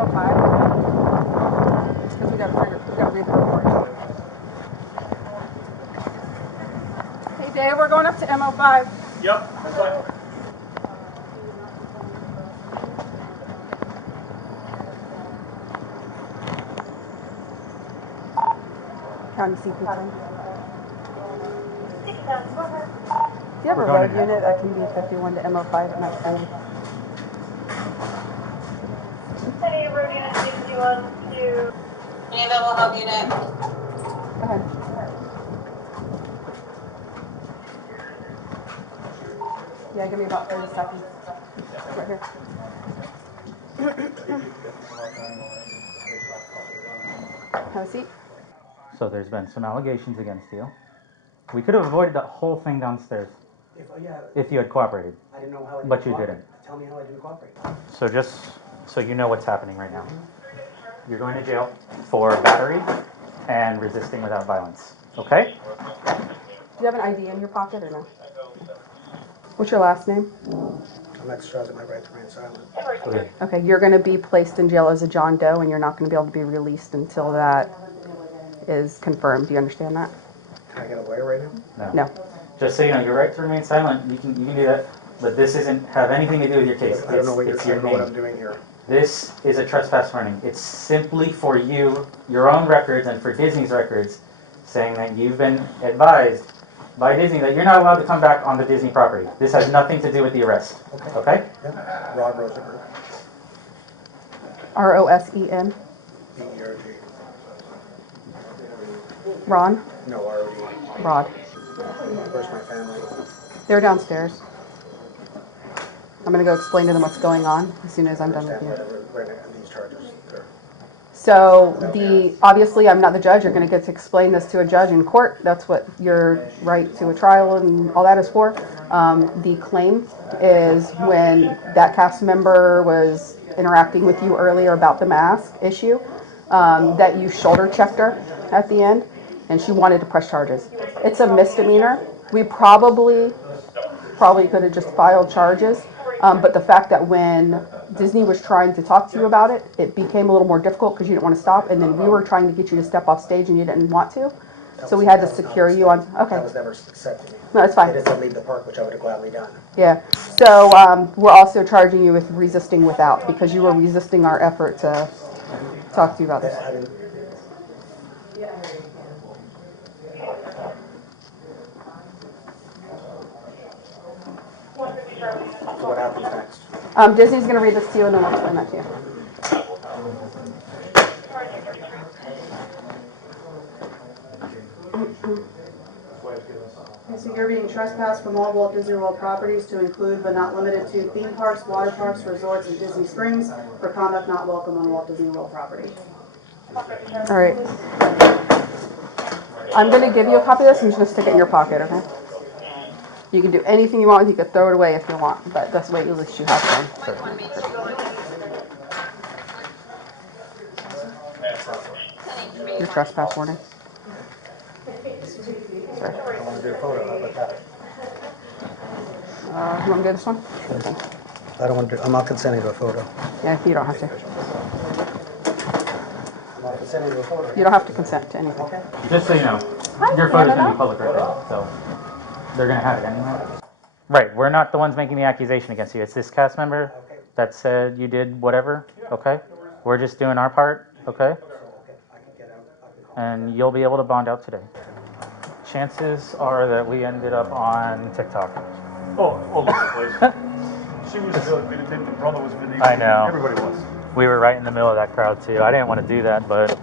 M05. Because we got to read the report. Hey Dave, we're going up to M05. Yep, that's fine. County CP. Do you have a road unit that can be 51 to M05 at night time? Any road unit 61 to... Any available help unit? Go ahead. Yeah, give me about 30 seconds. Right here. Have a seat. So there's been some allegations against you. We could have avoided that whole thing downstairs if you had cooperated. I didn't know how I didn't But you cooperate. didn't. Tell me how I didn't cooperate. So just so you know what's happening right now. You're going to jail for battery and resisting without violence. Okay? Do you have an ID in your pocket or no? What's your last name? I'm exercising my right to remain silent. Okay. Okay, you're going to be placed in jail as a John Doe, and you're not going to be able to be released until that is confirmed. Do you understand that? Can I get a lawyer right now? No. Just so you know, your right to remain silent, you can do that, but this isn't have anything to do with your case. I don't know what It's your what I'm name. doing here. This is a trespass warning. It's simply for you, your own records, and for Disney's records, saying that you've been advised by Disney that you're not allowed to come back on the Disney property. This has nothing to do with the arrest. Okay? Yeah. Rod Rosenberg. ROSEN. BERG. Ron? No, ROD. Rod. Where's my family? They're downstairs. I'm going to go explain to them what's going on as soon as I'm done with you. Right now, these charges. So obviously I'm not the judge. You're going to get to explain this to a judge in court. That's what your right to a trial and all that is for. The claim is when that cast member was interacting with you earlier about the mask issue, that you shoulder checked her at the end and she wanted to press charges. It's a misdemeanor. We probably could have just filed charges. But the fact that when Disney was trying to talk to you about it, it became a little more difficult because you didn't want to stop, and then we were trying to get you to step off stage and you didn't want to. So we had to secure you on, okay. That was never said to me. No, it's fine. It said leave the park, which I would have gladly done. Yeah. So we're also charging you with resisting without because you were resisting our effort to talk to you about this. I didn't- So what happens next? Disney's going to read this to you and then we'll explain that to you. Okay, so you're being trespassed from all Walt Disney World properties to include but not limited to theme parks, water parks, resorts, and Disney Springs for conduct not welcome on Walt Disney World property. All right. I'm going to give you a copy of this. I'm just going to stick it in your pocket, okay? You can do anything you want. You can throw it away if you want, but that's the way at least you have one. Your trespass warning. Sorry. I want to do a photo. How about that? You want to do this one? I don't want to do, I'm not consenting to a photo. Yeah, you don't have to. I'm not consenting to a photo. You don't have to consent to anything. Okay. Just so you know, your photo's going to be public record, so they're going to have it anyway. Right, we're not the ones making the accusation against you. It's this cast member that said you did whatever, okay? We're just doing our part, okay? And you'll be able to bond out today. Chances are that we ended up on TikTok. Oh, all over the place. She was videotaped, the brother was videotaped. I know. Everybody was. We were right in the middle of that crowd too. I didn't want to do that, but